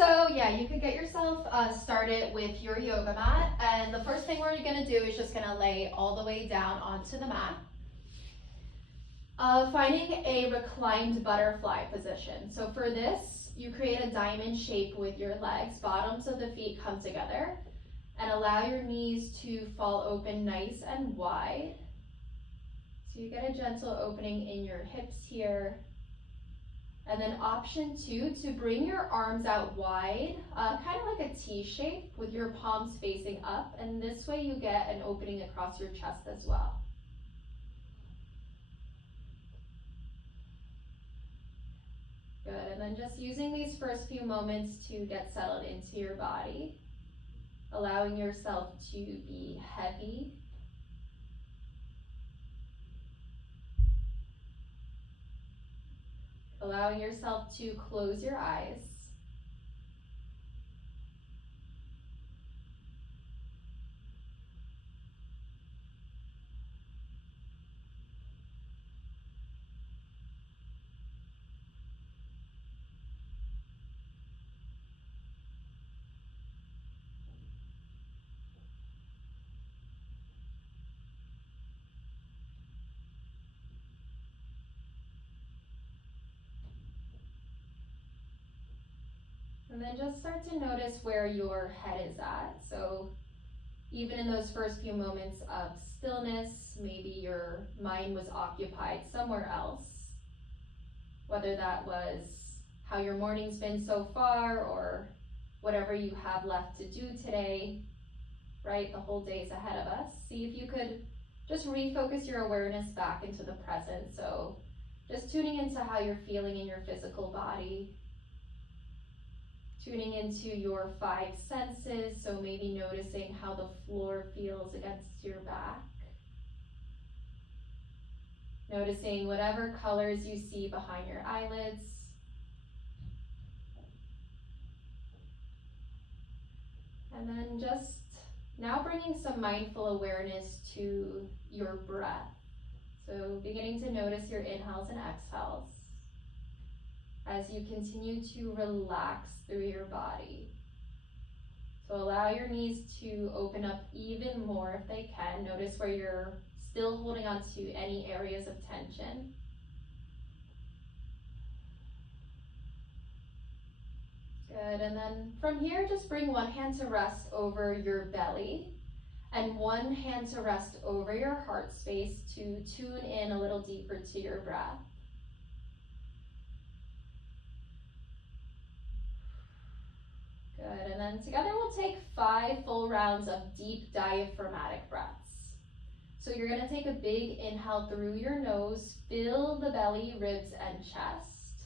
So yeah, you could get yourself started with your yoga mat, and the first thing we're gonna do is just gonna lay all the way down onto the mat. Finding a reclined butterfly position. So for this, you create a diamond shape with your legs, bottoms of the feet come together, and allow your knees to fall open nice and wide. So you get a gentle opening in your hips here. And then option 2, to bring your arms out wide, kind of like a T shape with your palms facing up. And this way you get an opening across your chest as well. Good, and then just using these first few moments to get settled into your body, allowing yourself to be heavy. Allowing yourself to close your eyes. And then just start to notice where your head is at. So even in those first few moments of stillness, maybe your mind was occupied somewhere else, whether that was how your morning's been so far or whatever you have left to do today, right? The whole day's ahead of us. See if you could just refocus your awareness back into the present. So just tuning into how you're feeling in your physical body, tuning into your 5 senses, so maybe noticing how the floor feels against your back. Noticing whatever colors you see behind your eyelids. And then just now bringing some mindful awareness to your breath. So beginning to notice your inhales and exhales as you continue to relax through your body. So allow your knees to open up even more if they can. Notice where you're still holding on to any areas of tension. Good, and then from here, just bring one hand to rest over your belly and one hand to rest over your heart space to tune in a little deeper to your breath. Good, and then together we'll take 5 full rounds of deep diaphragmatic breaths. So you're gonna take a big inhale through your nose, fill the belly, ribs, and chest.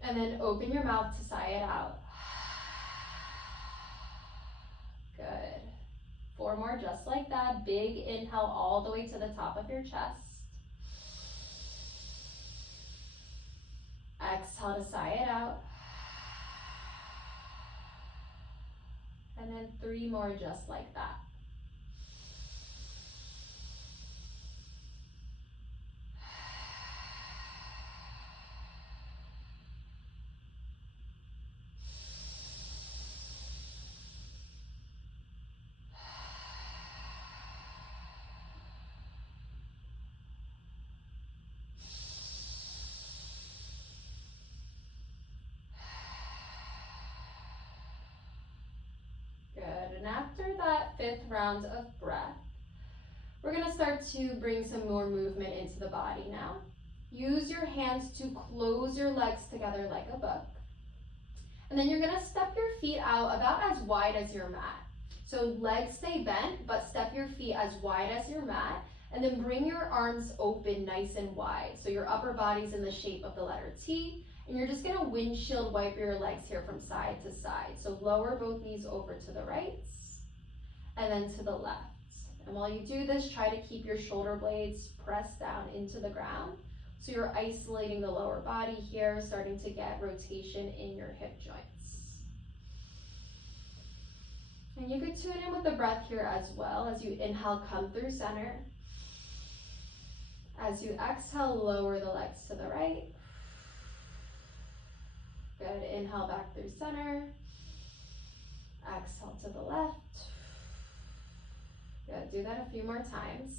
And then open your mouth to sigh it out. Good. 4 more just like that. Big inhale all the way to the top of your chest. Exhale to sigh it out. And then 3 more just like that. And after that 5th round of breath, we're going to start to bring some more movement into the body now. Use your hands to close your legs together like a book. And then you're going to step your feet out about as wide as your mat. So legs stay bent, but step your feet as wide as your mat. And then bring your arms open nice and wide. So your upper body's in the shape of the letter T. And you're just gonna windshield wipe your legs here from side to side. So lower both knees over to the right and then to the left. And while you do this, try to keep your shoulder blades pressed down into the ground. So you're isolating the lower body here, starting to get rotation in your hip joints. And you could tune in with the breath here as well. As you inhale, come through center. As you exhale, lower the legs to the right. Good, inhale back through center. Exhale to the left. Good, do that a few more times.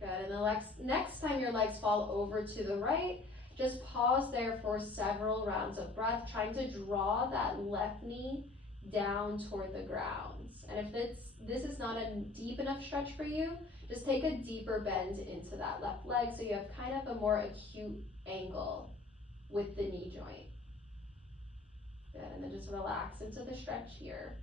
Good, and the next time your legs fall over to the right, just pause there for several rounds of breath, trying to draw that left knee down toward the ground. And if this is not a deep enough stretch for you, just take a deeper bend into that left leg so you have kind of a more acute angle with the knee joint. Good, and then just relax into the stretch here.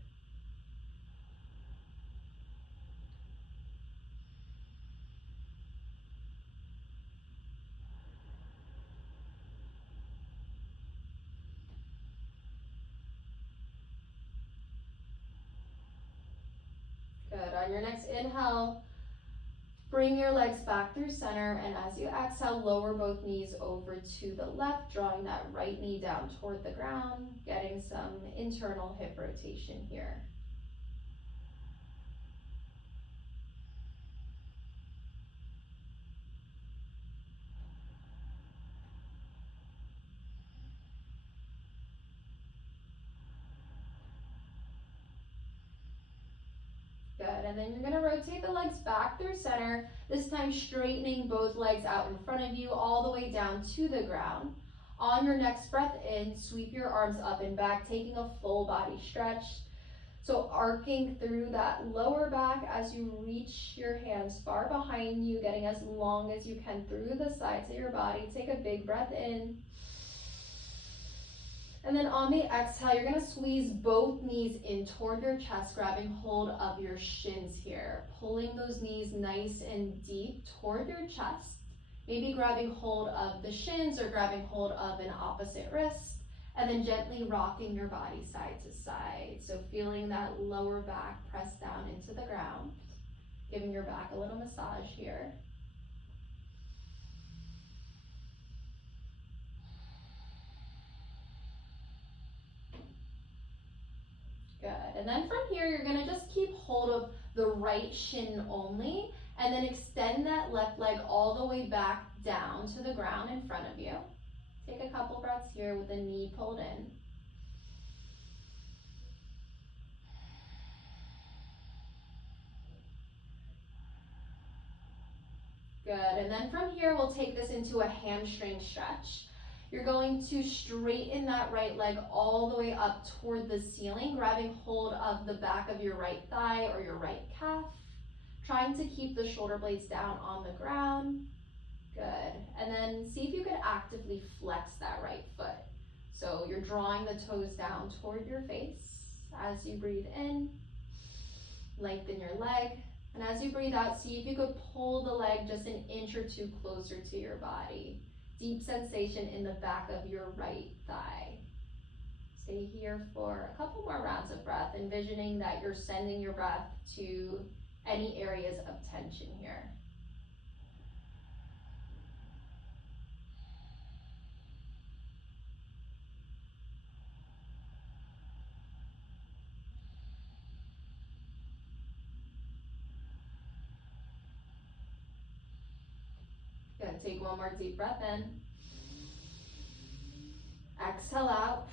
Good, on your next inhale, bring your legs back through center, and as you exhale, lower both knees over to the left, drawing that right knee down toward the ground, getting some internal hip rotation here. Good, and then you're gonna rotate the legs back through center, this time straightening both legs out in front of you all the way down to the ground. On your next breath in, sweep your arms up and back, taking a full body stretch. So arcing through that lower back as you reach your hands far behind you, getting as long as you can through the sides of your body. Take a big breath in. And then on the exhale, you're gonna squeeze both knees in toward your chest, grabbing hold of your shins here, pulling those knees nice and deep toward your chest, maybe grabbing hold of the shins or grabbing hold of an opposite wrist, and then gently rocking your body side to side. So feeling that lower back press down into the ground, giving your back a little massage here. Good, and then from here, you're gonna just keep hold of the right shin only, and then extend that left leg all the way back down to the ground in front of you. Take a couple breaths here with the knee pulled in. Good, and then from here, we'll take this into a hamstring stretch. You're going to straighten that right leg all the way up toward the ceiling, grabbing hold of the back of your right thigh or your right calf, trying to keep the shoulder blades down on the ground. Good, and then see if you can actively flex that right foot. So you're drawing the toes down toward your face. As you breathe in, lengthen your leg. And as you breathe out, see if you could pull the leg just an inch or two closer to your body. Deep sensation in the back of your right thigh. Stay here for a couple more rounds of breath, envisioning that you're sending your breath to any areas of tension here. Good, take one more deep breath in. Exhale out.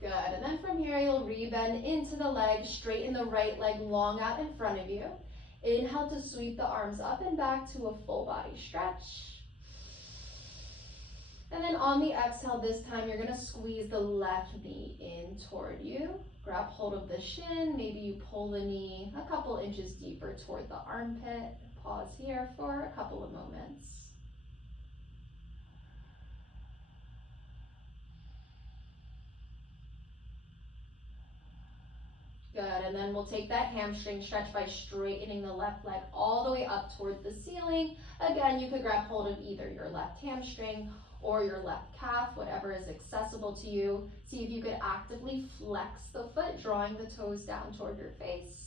Good, and then from here, you'll rebend into the leg, straighten the right leg long out in front of you. Inhale to sweep the arms up and back to a full body stretch. And then on the exhale, this time you're gonna squeeze the left knee in toward you. Grab hold of the shin, maybe you pull the knee a couple inches deeper toward the armpit. Pause here for a couple of moments. Good, and then we'll take that hamstring stretch by straightening the left leg all the way up toward the ceiling. Again, you could grab hold of either your left hamstring or your left calf, whatever is accessible to you. See if you could actively flex the foot, drawing the toes down toward your face.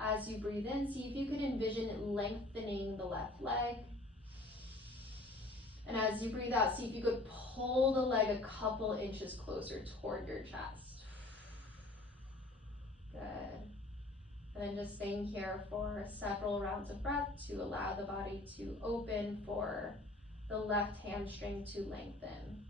As you breathe in, see if you can envision lengthening the left leg. And as you breathe out, see if you could pull the leg a couple inches closer toward your chest. Good. And then just staying here for several rounds of breath to allow the body to open for the left hamstring to lengthen.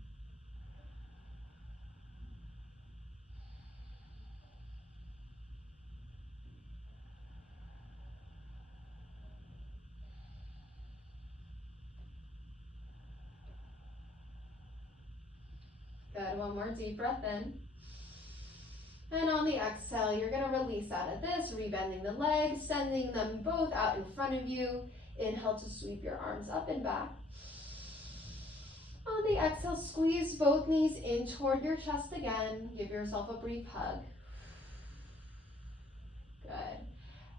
Good, one more deep breath in. And on the exhale, you're gonna release out of this, rebending the legs, sending them both out in front of you. Inhale to sweep your arms up and back. On the exhale, squeeze both knees in toward your chest again. Give yourself a brief hug. Good.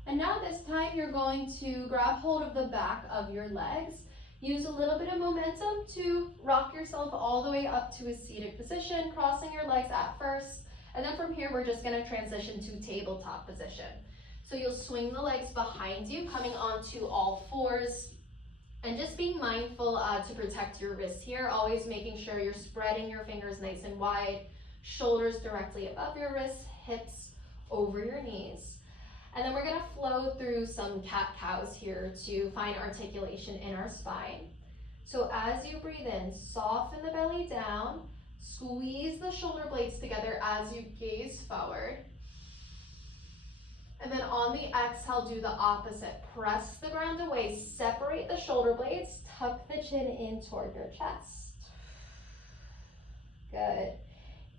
And now this time you're going to grab hold of the back of your legs. Use a little bit of momentum to rock yourself all the way up to a seated position, crossing your legs at first. And then from here, we're just gonna transition to tabletop position. So you'll swing the legs behind you, coming onto all fours, and just being mindful to protect your wrists here, always making sure you're spreading your fingers nice and wide, shoulders directly above your wrists, hips over your knees. And then we're gonna flow through some cat-cows here to find articulation in our spine. So as you breathe in, soften the belly down, squeeze the shoulder blades together as you gaze forward. And then on the exhale, do the opposite. Press the ground away, separate the shoulder blades, tuck the chin in toward your chest. Good.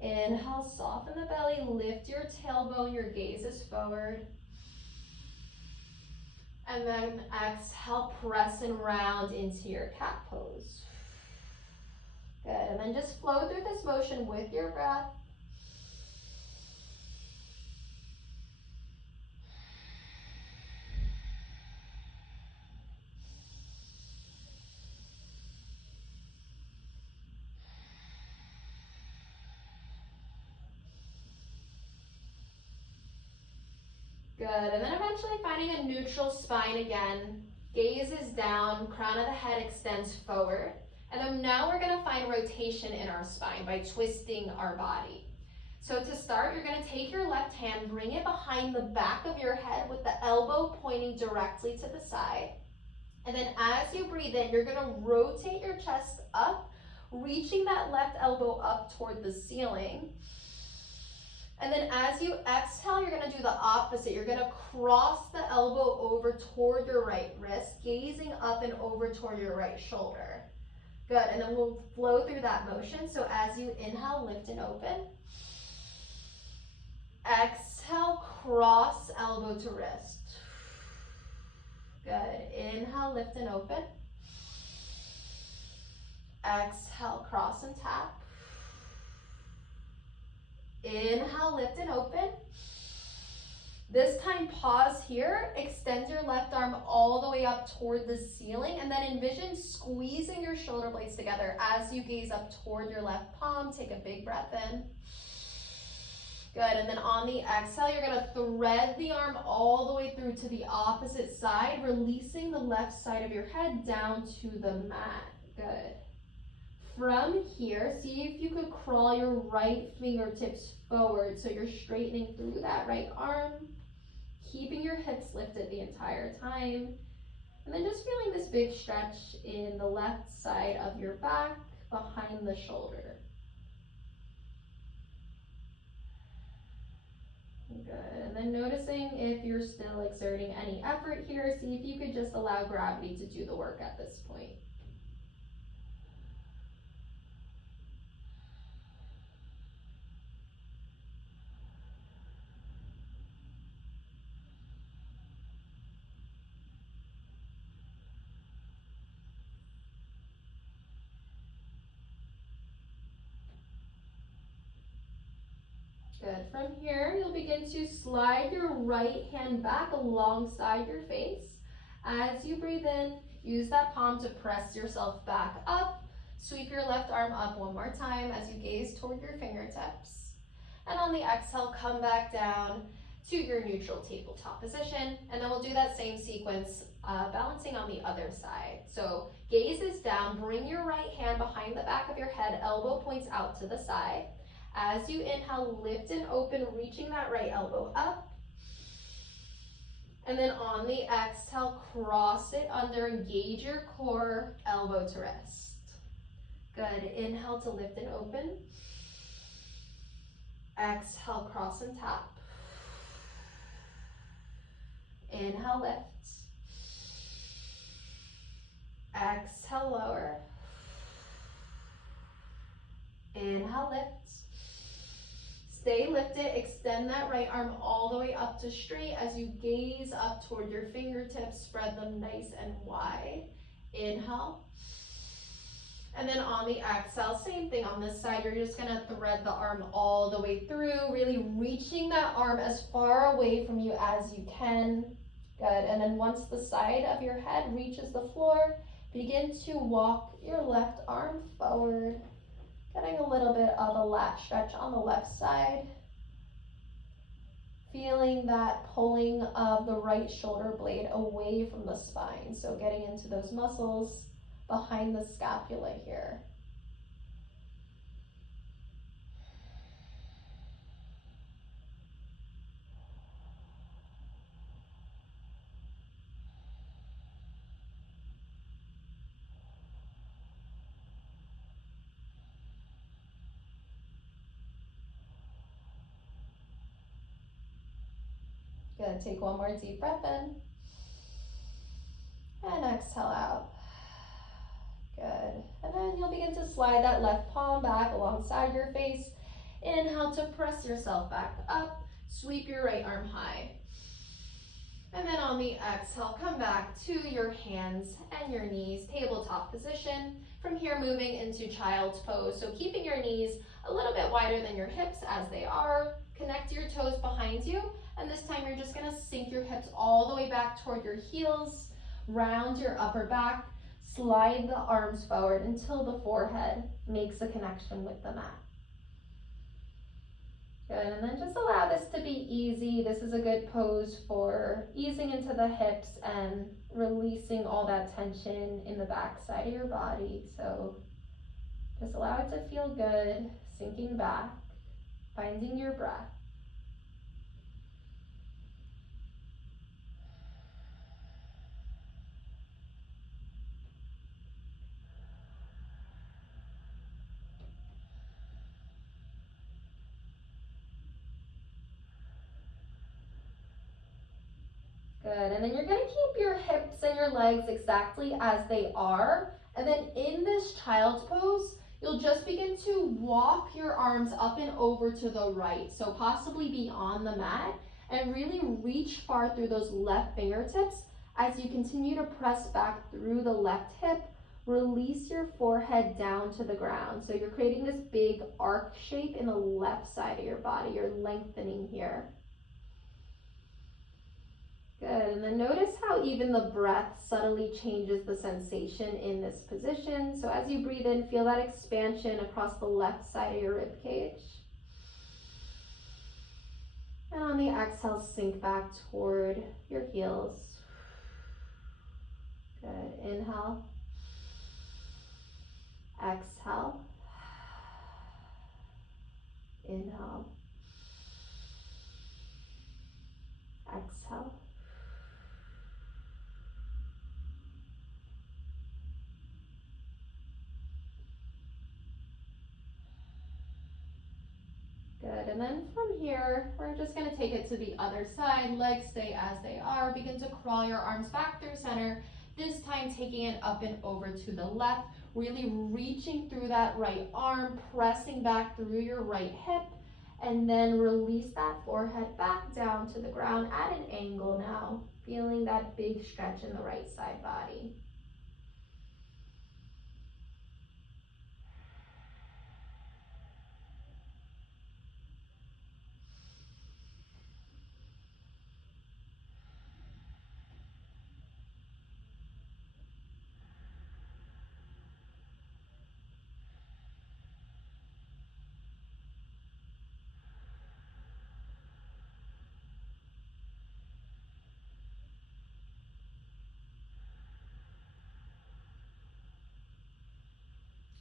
Inhale, soften the belly, lift your tailbone, your gaze is forward. And then exhale, press and round into your cat pose. Good, and then just flow through this motion with your breath. Good, and then eventually finding a neutral spine again. Gaze is down, crown of the head extends forward. And then now we're gonna find rotation in our spine by twisting our body. So to start, you're gonna take your left hand, bring it behind the back of your head with the elbow pointing directly to the side. And then as you breathe in, you're gonna rotate your chest up, reaching that left elbow up toward the ceiling. And then as you exhale, you're gonna do the opposite. You're gonna cross the elbow over toward your right wrist, gazing up and over toward your right shoulder. Good, and then we'll flow through that motion. So as you inhale, lift and open. Exhale, cross elbow to wrist. Good, inhale, lift and open. Exhale, cross and tap. Inhale, lift and open. This time, pause here, extend your left arm all the way up toward the ceiling, and then envision squeezing your shoulder blades together as you gaze up toward your left palm. Take a big breath in. Good, and then on the exhale, you're gonna thread the arm all the way through to the opposite side, releasing the left side of your head down to the mat. Good. From here, see if you could crawl your right fingertips forward so you're straightening through that right arm, keeping your hips lifted the entire time. And then just feeling this big stretch in the left side of your back, behind the shoulder. Good, and then noticing if you're still exerting any effort here, see if you could just allow gravity to do the work at this point. Good. From here, you'll begin to slide your right hand back alongside your face. As you breathe in, use that palm to press yourself back up. Sweep your left arm up one more time as you gaze toward your fingertips. And on the exhale, come back down to your neutral tabletop position. And then we'll do that same sequence, balancing on the other side. So gaze is down, bring your right hand behind the back of your head, elbow points out to the side. As you inhale, lift and open, reaching that right elbow up. And then on the exhale, cross it under, engage your core, elbow to wrist. Good, inhale to lift and open. Exhale, cross and tap. Inhale, lift. Exhale, lower. Inhale, lift. Stay lifted, extend that right arm all the way up to straight as you gaze up toward your fingertips, spread them nice and wide. Inhale. And then on the exhale, same thing on this side, you're just gonna thread the arm all the way through, really reaching that arm as far away from you as you can. Good, and then once the side of your head reaches the floor, begin to walk your left arm forward. Getting a little bit of a lat stretch on the left side. Feeling that pulling of the right shoulder blade away from the spine. So getting into those muscles behind the scapula here. Good, take one more deep breath in. And exhale out. Good, and then you'll begin to slide that left palm back alongside your face. Inhale to press yourself back up. Sweep your right arm high. And then on the exhale, come back to your hands and your knees, tabletop position. From here, moving into child's pose. So keeping your knees a little bit wider than your hips as they are. Connect your toes behind you. And this time you're just gonna sink your hips all the way back toward your heels, round your upper back, slide the arms forward until the forehead makes a connection with the mat. Good, and then just allow this to be easy. This is a good pose for easing into the hips and releasing all that tension in the back side of your body. So just allow it to feel good, sinking back, finding your breath. Good, and then you're gonna keep your hips and your legs exactly as they are. And then in this child's pose, you'll just begin to walk your arms up and over to the right. So possibly be on the mat and really reach far through those left fingertips as you continue to press back through the left hip. Release your forehead down to the ground. So you're creating this big arc shape in the left side of your body. You're lengthening here. Good, and then notice how even the breath subtly changes the sensation in this position. So as you breathe in, feel that expansion across the left side of your rib cage. And on the exhale, sink back toward your heels. Good, inhale. Exhale. Inhale. Exhale. Good, and then from here, we're just gonna take it to the other side. Legs stay as they are. Begin to crawl your arms back through center. This time taking it up and over to the left, really reaching through that right arm, pressing back through your right hip, and then release that forehead back down to the ground at an angle now, feeling that big stretch in the right side body.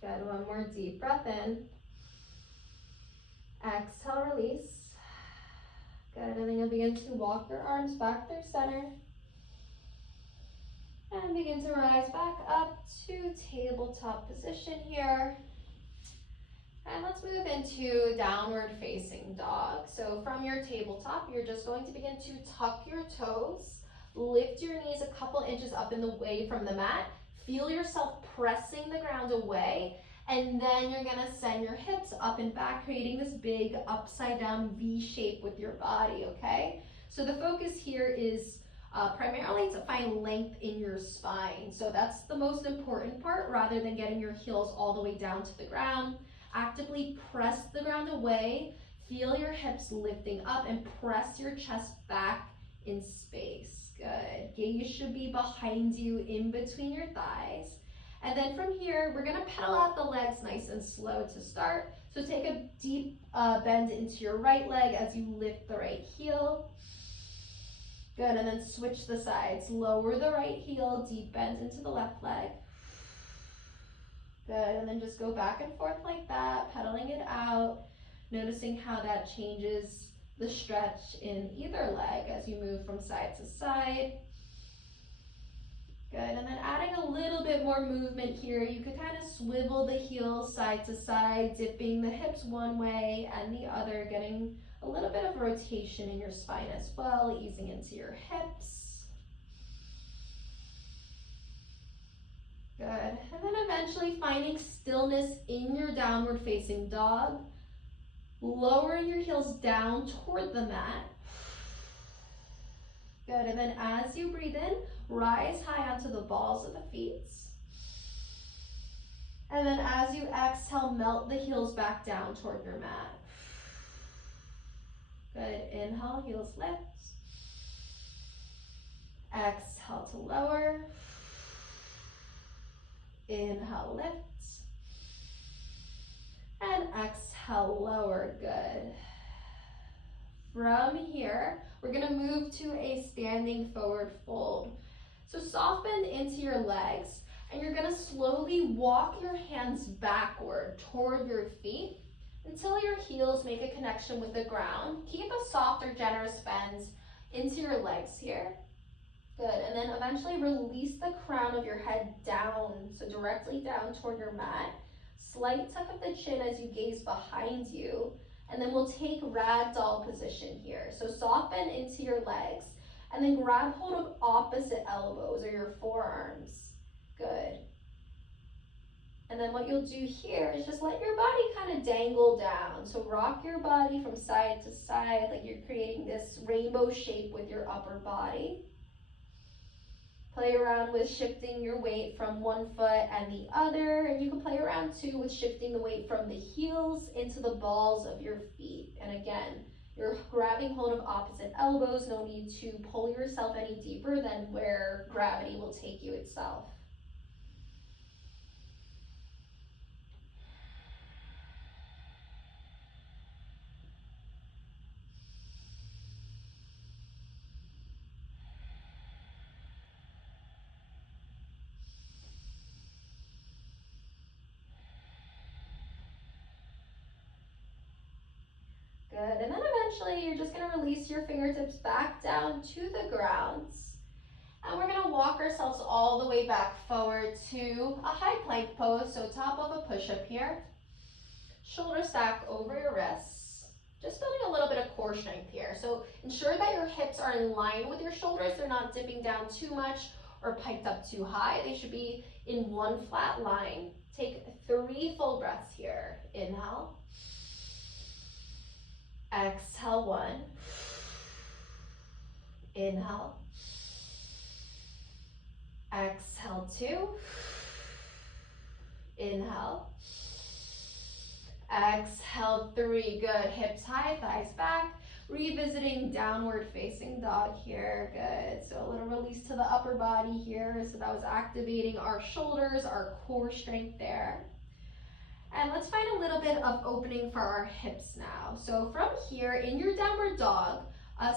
Good, one more deep breath in. Exhale, release. Good, and then you'll begin to walk your arms back through center. And begin to rise back up to tabletop position here. And let's move into downward facing dog. So from your tabletop, you're just going to begin to tuck your toes, lift your knees a couple inches up and away from the mat, feel yourself pressing the ground away, and then you're gonna send your hips up and back, creating this big upside down V shape with your body, okay? So the focus here is primarily to find length in your spine. So that's the most important part, rather than getting your heels all the way down to the ground. Actively press the ground away, feel your hips lifting up, and press your chest back in space. Good. Gaze should be behind you, in between your thighs. And then from here, we're gonna pedal out the legs nice and slow to start. So take a deep bend into your right leg as you lift the right heel. Good, and then switch the sides. Lower the right heel, deep bend into the left leg. Good, and then just go back and forth like that, pedaling it out, noticing how that changes the stretch in either leg as you move from side to side. Good, and then adding a little bit more movement here, you could kind of swivel the heels side to side, dipping the hips one way and the other, getting a little bit of rotation in your spine as well, easing into your hips. Good, and then eventually finding stillness in your downward facing dog, lowering your heels down toward the mat. Good, and then as you breathe in, rise high onto the balls of the feet. And then as you exhale, melt the heels back down toward your mat. Good, inhale, heels lift. Exhale to lower. Inhale, lift. And exhale, lower, good. From here, we're gonna move to a standing forward fold. So soft bend into your legs, and you're gonna slowly walk your hands backward toward your feet until your heels make a connection with the ground. Keep a soft or generous bend into your legs here. Good, and then eventually release the crown of your head down, so directly down toward your mat. Slight tuck of the chin as you gaze behind you. And then we'll take ragdoll position here. So soft bend into your legs, and then grab hold of opposite elbows or your forearms. Good. And then what you'll do here is just let your body kind of dangle down. So rock your body from side to side like you're creating this rainbow shape with your upper body. Play around with shifting your weight from one foot and the other, and you can play around too with shifting the weight from the heels into the balls of your feet. And again, you're grabbing hold of opposite elbows, no need to pull yourself any deeper than where gravity will take you itself. Good, and then eventually you're just gonna release your fingertips back down to the ground. And we're gonna walk ourselves all the way back forward to a high plank pose, so top of a push-up here. Shoulder stack over your wrists. Just building a little bit of core strength here. So ensure that your hips are in line with your shoulders. They're not dipping down too much or piked up too high. They should be in one flat line. Take 3 full breaths here. Inhale. Exhale, 1. Inhale. Exhale, 2. Inhale. Exhale, 3. Good. Hips high, thighs back. Revisiting downward facing dog here. Good. So a little release to the upper body here. So that was activating our shoulders, our core strength there. And let's find a little bit of opening for our hips now. So from here, in your downward dog,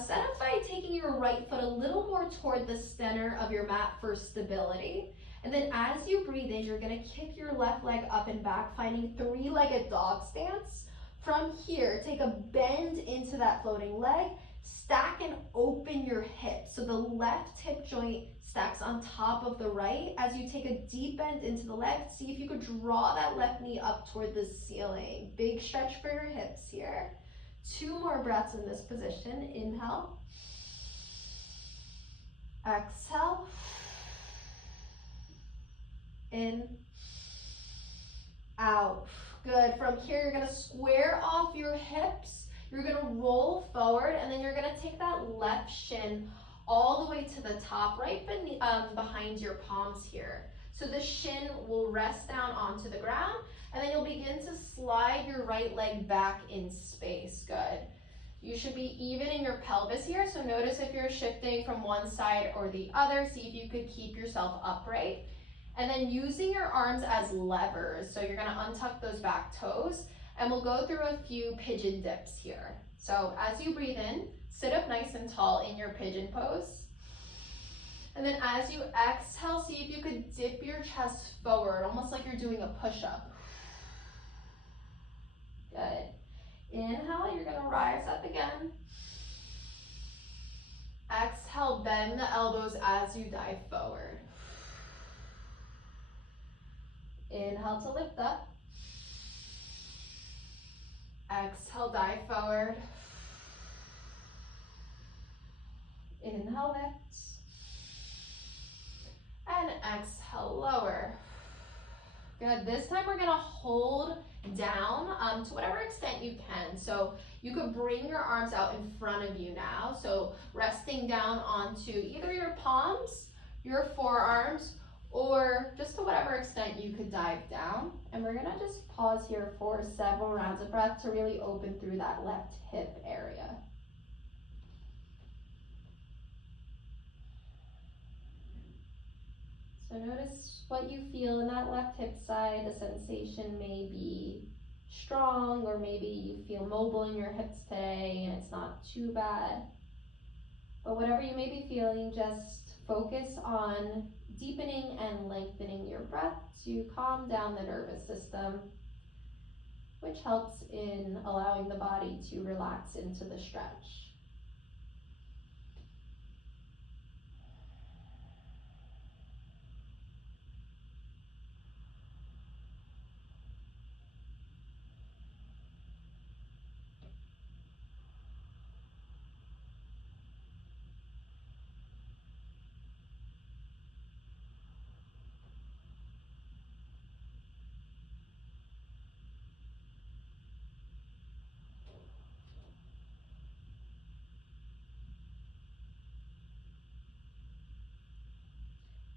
set up by taking your right foot a little more toward the center of your mat for stability. And then as you breathe in, you're gonna kick your left leg up and back, finding 3-legged dog stance. From here, take a bend into that floating leg, Stack and open your hips. So the left hip joint stacks on top of the right. As you take a deep bend into the left, see if you could draw that left knee up toward the ceiling. Big stretch for your hips here. 2 more breaths in this position. Inhale. Exhale. In. Out. Good. From here, you're gonna square off your hips. You're gonna roll forward, and then you're gonna take that left shin all the way to the top, right behind your palms here. So the shin will rest down onto the ground, and then you'll begin to slide your right leg back in space. Good. You should be even in your pelvis here, so notice if you're shifting from one side or the other. See if you could keep yourself upright. And then using your arms as levers, so you're gonna untuck those back toes, and we'll go through a few pigeon dips here. So as you breathe in, sit up nice and tall in your pigeon pose. And then as you exhale, see if you could dip your chest forward, almost like you're doing a push-up. Good. Inhale, you're gonna rise up again. Exhale, bend the elbows as you dive forward. Inhale to lift up. Exhale, dive forward. Inhale, lift. And exhale, lower. Good. This time we're gonna hold down to whatever extent you can. So you could bring your arms out in front of you now. So resting down onto either your palms, your forearms, or just to whatever extent you could dive down. And we're gonna just pause here for several rounds of breath to really open through that left hip area. So notice what you feel in that left hip side. The sensation may be strong, or maybe you feel mobile in your hips today and it's not too bad. But whatever you may be feeling, just focus on deepening and lengthening your breath to calm down the nervous system, which helps in allowing the body to relax into the stretch.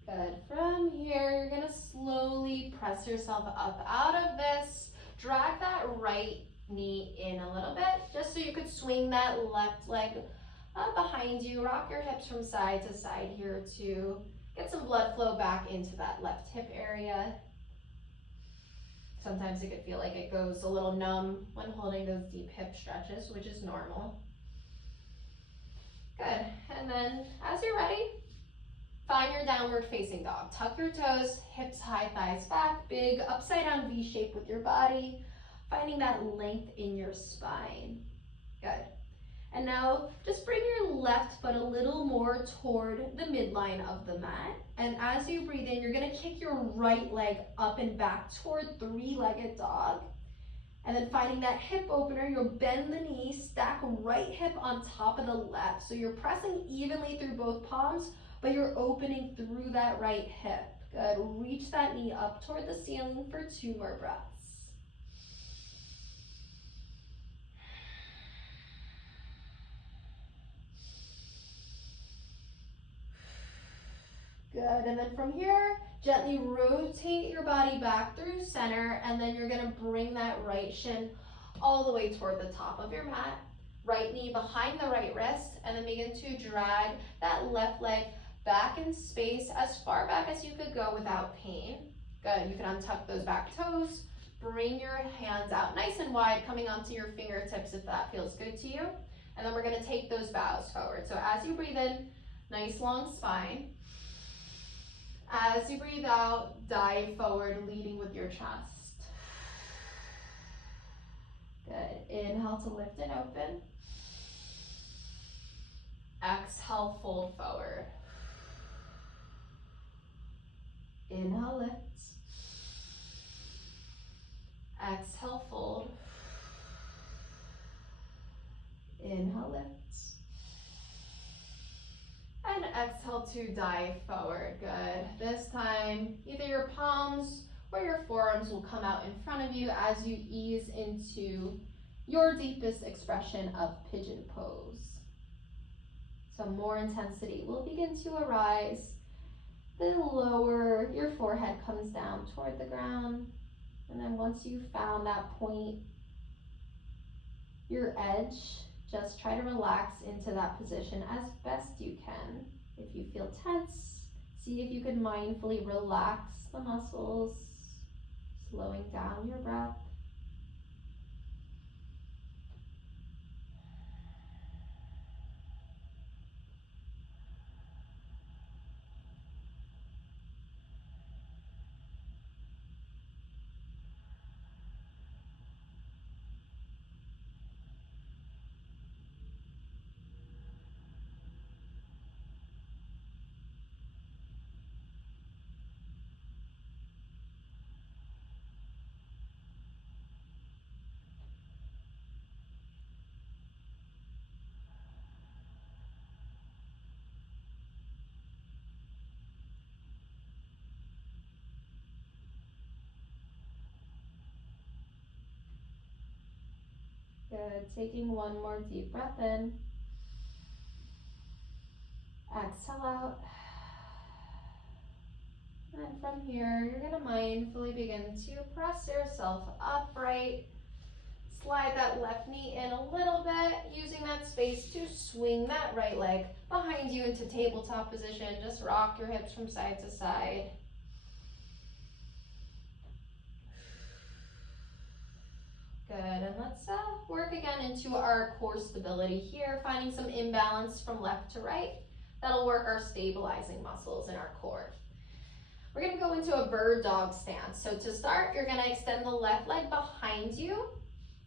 Good. From here, you're gonna slowly press yourself up out of this. Drag that right knee in a little bit, just so you could swing that left leg up behind you. Rock your hips from side to side here to get some blood flow back into that left hip area. Sometimes it could feel like it goes a little numb when holding those deep hip stretches, which is normal. Good. And then as you're ready, find your downward facing dog. Tuck your toes, hips high, thighs back, big upside down V shape with your body, finding that length in your spine. Good. And now just bring your left foot a little more toward the midline of the mat. And as you breathe in, you're gonna kick your right leg up and back toward three-legged dog. And then finding that hip opener, you'll bend the knee, stack right hip on top of the left. So you're pressing evenly through both palms, but you're opening through that right hip. Good. Reach that knee up toward the ceiling for 2 more breaths. Good. And then from here, gently rotate your body back through center, and then you're gonna bring that right shin all the way toward the top of your mat. Right knee behind the right wrist, and then begin to drag that left leg back in space as far back as you could go without pain. Good. You can untuck those back toes. Bring your hands out nice and wide, coming onto your fingertips if that feels good to you. And then we're gonna take those bows forward. So as you breathe in, nice long spine. As you breathe out, dive forward, leading with your chest. Good. Inhale to lift and open. Exhale, fold forward. Inhale, lift. Exhale, fold. Inhale, lift. And exhale to dive forward. Good. This time, either your palms or your forearms will come out in front of you as you ease into your deepest expression of pigeon pose. So more intensity will begin to arise. The lower your forehead comes down toward the ground. And then once you've found that point, your edge, just try to relax into that position as best you can. If you feel tense, see if you can mindfully relax the muscles, slowing down your breath. Good. Taking one more deep breath in. Exhale out. And from here, you're going to mindfully begin to press yourself upright. Slide that left knee in a little bit, using that space to swing that right leg behind you into tabletop position. Just rock your hips from side to side. Good, and let's work again into our core stability here, finding some imbalance from left to right. That'll work our stabilizing muscles in our core. We're gonna go into a bird dog stance. So to start, you're gonna extend the left leg behind you,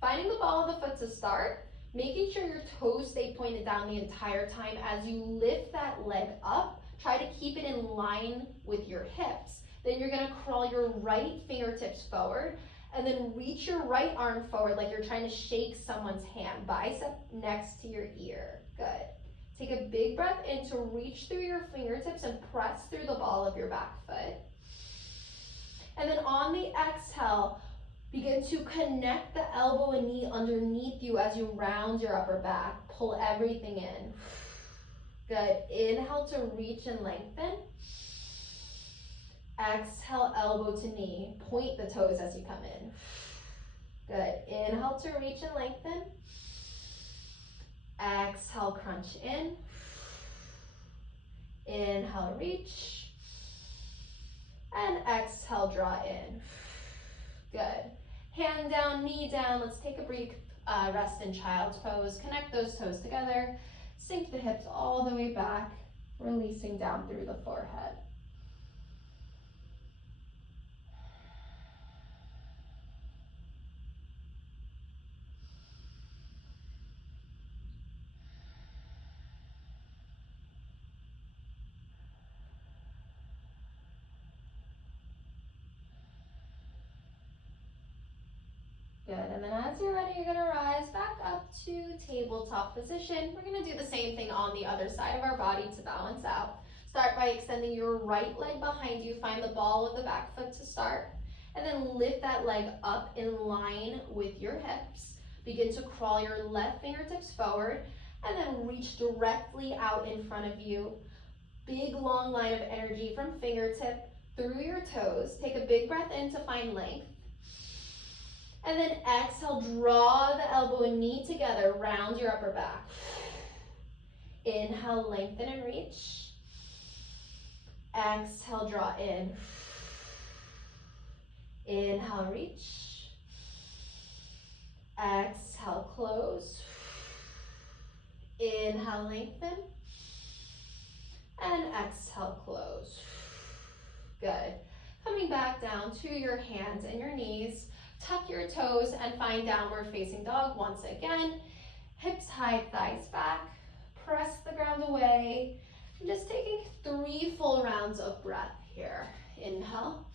finding the ball of the foot to start, making sure your toes stay pointed down the entire time. As you lift that leg up, try to keep it in line with your hips. Then you're gonna crawl your right fingertips forward, and then reach your right arm forward like you're trying to shake someone's hand, bicep next to your ear. Good. Take a big breath in to reach through your fingertips and press through the ball of your back foot. And then on the exhale, begin to connect the elbow and knee underneath you as you round your upper back. Pull everything in. Good. Inhale to reach and lengthen. Exhale, elbow to knee. Point the toes as you come in. Good. Inhale to reach and lengthen. Exhale, crunch in. Inhale, reach. And exhale, draw in. Good. Hand down, knee down. Let's take a brief rest in child's pose. Connect those toes together. Sink the hips all the way back, releasing down through the forehead. Good, and then as you're ready, you're gonna rise back up to tabletop position. We're gonna do the same thing on the other side of our body to balance out. Start by extending your right leg behind you. Find the ball of the back foot to start. And then lift that leg up in line with your hips. Begin to crawl your left fingertips forward and then reach directly out in front of you. Big long line of energy from fingertip through your toes. Take a big breath in to find length. And then exhale, draw the elbow and knee together, round your upper back. Inhale, lengthen and reach. Exhale, draw in. Inhale, reach. Exhale, close. Inhale, lengthen. And exhale, close. Good. Coming back down to your hands and your knees. Tuck your toes and find downward facing dog once again. Hips high, thighs back. press the ground away. I'm just taking 3 full rounds of breath here. Inhale.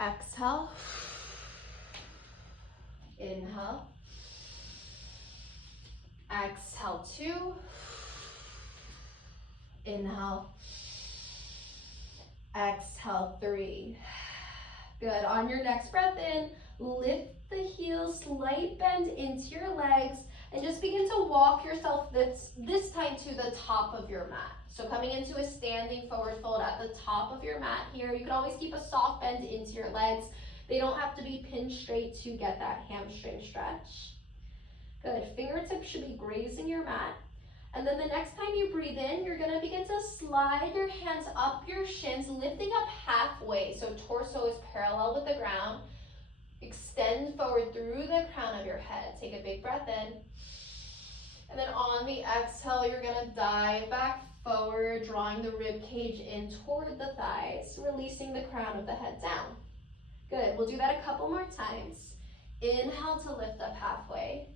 Exhale. Inhale. Exhale 2. Inhale. Exhale 3. Good. On your next breath in, lift the heels, slight bend into your legs, and just begin to walk yourself this time to the top of your mat. So coming into a standing forward fold at the top of your mat here. You can always keep a soft bend into your legs. They don't have to be pinned straight to get that hamstring stretch. Good. Fingertips should be grazing your mat. And then the next time you breathe in, you're going to begin to slide your hands up your shins, lifting up halfway. So torso is parallel with the ground. Extend forward through the crown of your head. Take a big breath in. And then on the exhale, you're going to dive back forward, drawing the rib cage in toward the thighs, releasing the crown of the head down. Good. We'll do that a couple more times. Inhale to lift up halfway.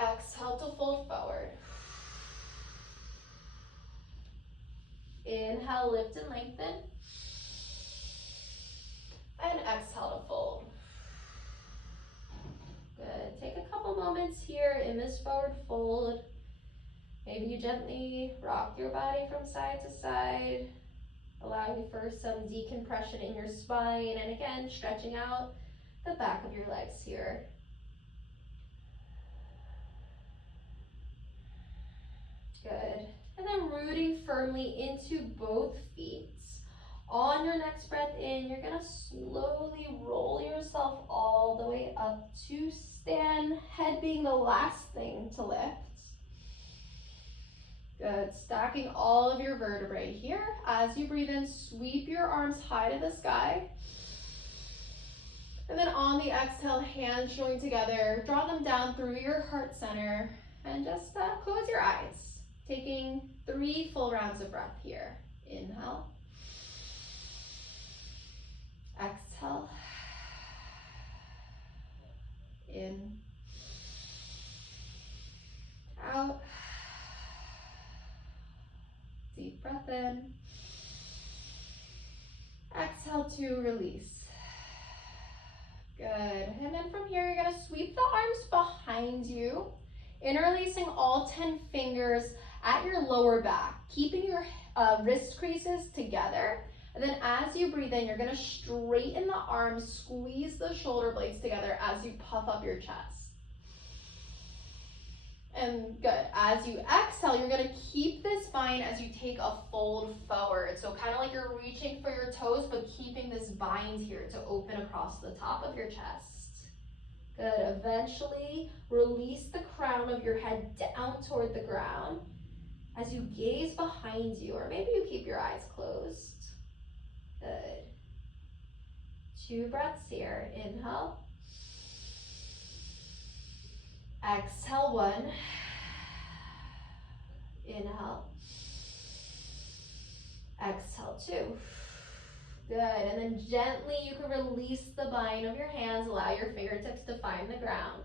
Exhale to fold forward. Inhale, lift and lengthen. And exhale to fold. Good. Take a couple moments here in this forward fold. Maybe you gently rock your body from side to side, allowing for some decompression in your spine, and again, stretching out the back of your legs here. Good. And then rooting firmly into both feet. On your next breath in, you're going to slowly roll yourself all the way up to stand, head being the last thing to lift. Good. Stacking all of your vertebrae here. As you breathe in, sweep your arms high to the sky. And then on the exhale, hands join together. Draw them down through your heart center. And just close your eyes. Taking 3 full rounds of breath here. Inhale. Exhale. In. Out. Deep breath in. Exhale to release. Good. And then from here, you're going to sweep the arms behind you, interlacing all 10 fingers at your lower back, keeping your wrist creases together. And then as you breathe in, you're going to straighten the arms, squeeze the shoulder blades together as you puff up your chest. And good. As you exhale, you're going to keep this bind as you take a fold forward. So kind of like you're reaching for your toes, but keeping this bind here to open across the top of your chest. Good. Eventually, release the crown of your head down toward the ground as you gaze behind you, or maybe you keep your eyes closed. Good. 2 breaths here. Inhale. Exhale 1. Inhale. Exhale 2. Good. And then gently you can release the bind of your hands. Allow your fingertips to find the ground.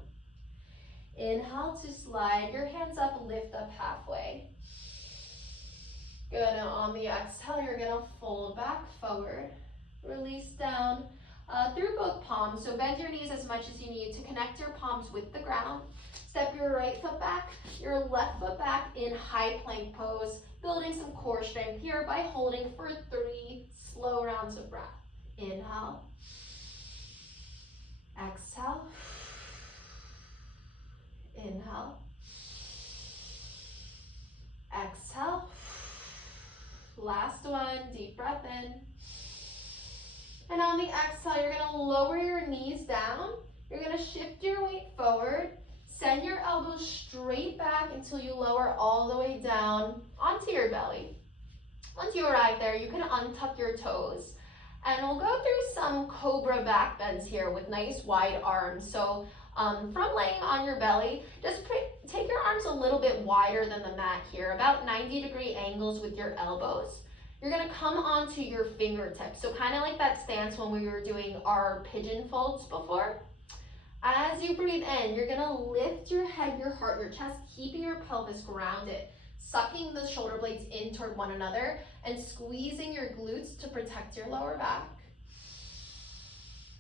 Inhale to slide your hands up, lift up halfway. Good. And on the exhale, you're going to fold back forward. Release down through both palms. So bend your knees as much as you need to connect your palms with the ground. Step your right foot back, your left foot back in high plank pose, building some core strength here by holding for 3 slow rounds of breath. Inhale. Exhale. Inhale. Exhale. Last one, deep breath in. And on the exhale, you're going to lower your knees down. You're going to shift your weight forward. Send your elbows straight back until you lower all the way down onto your belly. Once you arrive there, you can untuck your toes. And we'll go through some cobra back bends here with nice wide arms. So from laying on your belly, just take your arms a little bit wider than the mat here, about 90-degree angles with your elbows. You're going to come onto your fingertips. So kind of like that stance when we were doing our pigeon folds before. As you breathe in, you're gonna lift your head, your heart, your chest, keeping your pelvis grounded, sucking the shoulder blades in toward one another and squeezing your glutes to protect your lower back.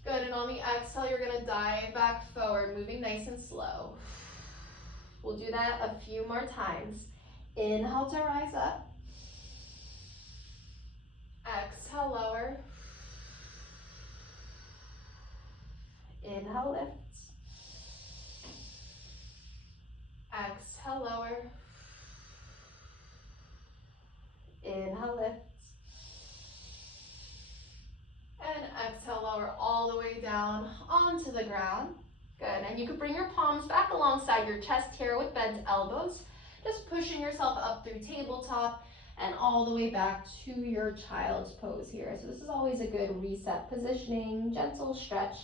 Good, and on the exhale, you're gonna dive back forward, moving nice and slow. We'll do that a few more times. Inhale to rise up. Exhale, lower. Inhale, lift. Exhale, lower. Inhale, lift. And exhale, lower all the way down onto the ground. Good, and you can bring your palms back alongside your chest here with bent elbows, just pushing yourself up through tabletop and all the way back to your child's pose here. So this is always a good reset positioning, gentle stretch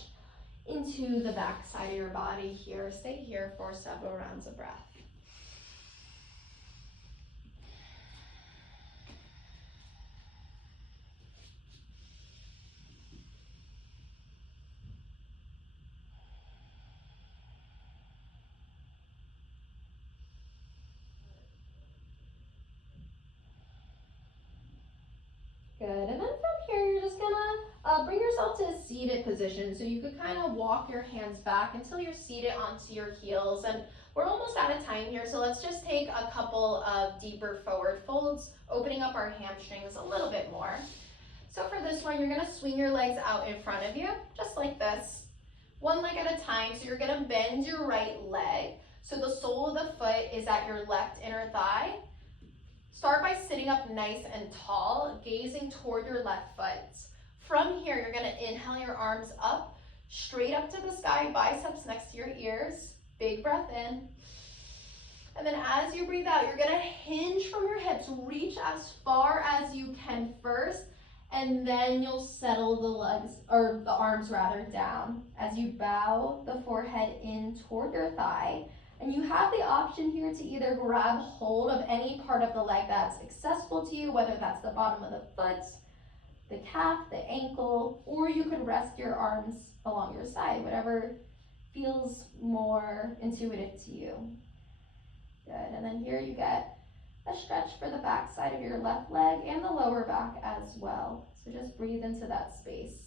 into the back side of your body here. Stay here for several rounds of breath. Good, and then from here, you're just gonna bring yourself to a seated position. So you could kind of walk your hands back until you're seated onto your heels. And we're almost out of time here, so let's just take a couple of deeper forward folds, opening up our hamstrings a little bit more. So for this one, you're gonna swing your legs out in front of you, just like this. One leg at a time, so you're gonna bend your right leg. So the sole of the foot is at your left inner thigh. Start by sitting up nice and tall, gazing toward your left foot. From here, you're gonna inhale your arms up, straight up to the sky, biceps next to your ears. Big breath in. And then as you breathe out, you're gonna hinge from your hips, reach as far as you can first, and then you'll settle the legs, or the arms rather, down as you bow the forehead in toward your thigh. And you have the option here to either grab hold of any part of the leg that's accessible to you, whether that's the bottom of the foot, the calf, the ankle, or you could rest your arms along your side, whatever feels more intuitive to you. Good, and then here you get a stretch for the back side of your left leg and the lower back as well. So just breathe into that space.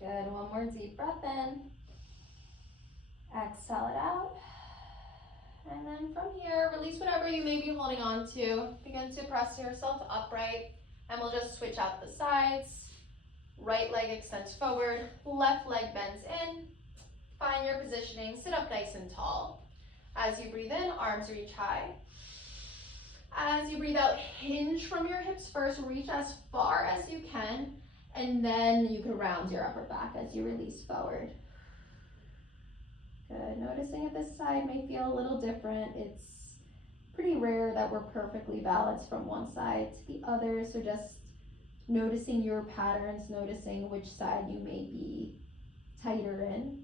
Good, one more deep breath in. Exhale it out. And then from here, release whatever you may be holding on to. Begin to press yourself upright, and we'll just switch out the sides. Right leg extends forward, left leg bends in. Find your positioning, sit up nice and tall. As you breathe in, arms reach high. As you breathe out, hinge from your hips first, reach as far as you can, and then you can round your upper back as you release forward. Good, noticing if this side may feel a little different. It's pretty rare that we're perfectly balanced from one side to the other, so just noticing your patterns, noticing which side you may be tighter in.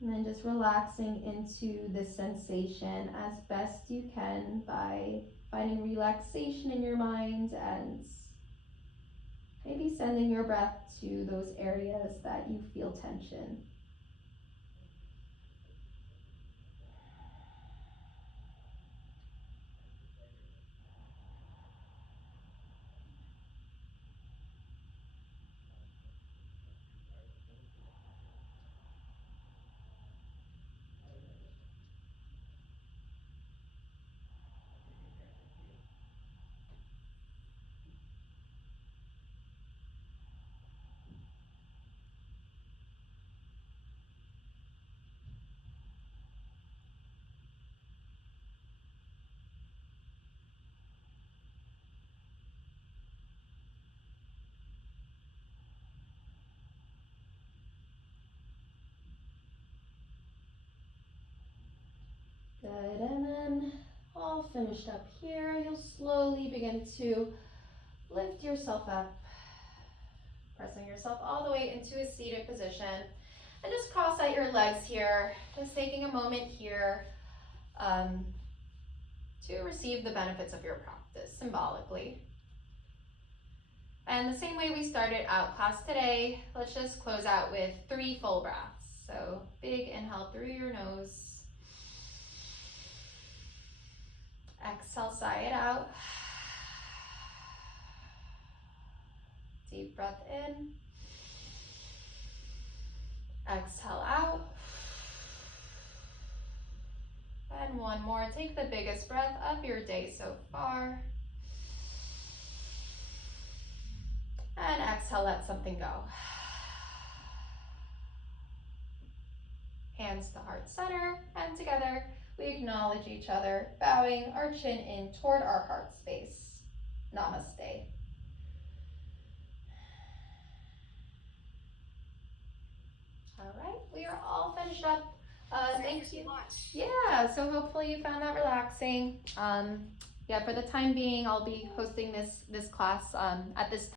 And then just relaxing into this sensation as best you can by finding relaxation in your mind and maybe sending your breath to those areas that you feel tension. finished up here. You'll slowly begin to lift yourself up, pressing yourself all the way into a seated position. And just cross out your legs here, just taking a moment here to receive the benefits of your practice symbolically. And the same way we started out class today, let's just close out with 3 full breaths. So big inhale through your nose. Exhale, sigh it out. Deep breath in. Exhale out. And one more. Take the biggest breath of your day so far. And exhale, let something go. Hands to heart center, and together we acknowledge each other, bowing our chin in toward our heart space. Namaste. All right, we are all finished up. Thank you. Yeah, so hopefully you found that relaxing. Yeah, for the time being, I'll be hosting this class at this